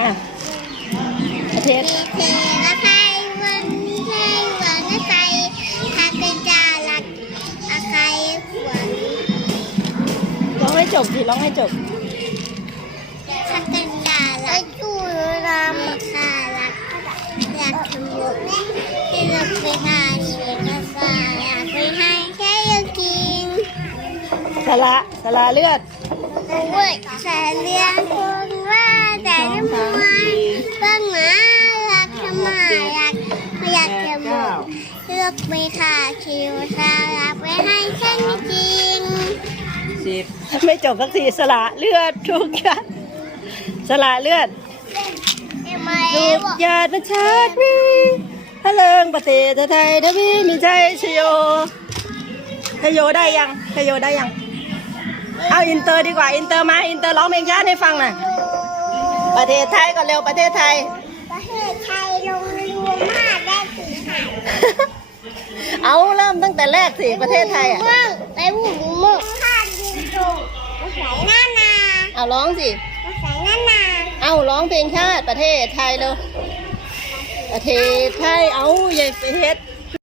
อะประเทศเทเทละไทยวันไทยวันไทยทากระจาลักอาไคขวัญร้องให้จบสิร้องให้จบทากระจาลักจูรามคาลักอยากทำบุญที่เราไปทานเสียกาแฟอยากไปให้แค่อยากกินสละสละเลือดโอ้ย เลือกไปค่ะคิวสารักไปให้ฉันจริงสิบไม่จบสักทีสละเลือดทุกอย่างสละเลือดทำไมทุกบอกญาติชาติมีพะเลิงประเทศไทยทวีมีใจชโยชโยได้ยังชโยได้ยังเอาอินเตอร์ดีกว่าอินเตอร์มาอินเตอร์ร้องเพลงชาติให้ฟังหน่อยประเทศไทยก่อนเร็วประเทศไทยประเทศไทยลงรวมมากได้สีหาย เอาเริ่มตั้งแต่แรกสิประเทศไทยอะม่วงไปหูม่วงข้าดินตรงมาใส่หน้านาเอาร้องสิมาใส่หน้านาเอาร้องเพลงชาติประเทศไทยเลยประเทศไทยเอาใหญ่ประเทศ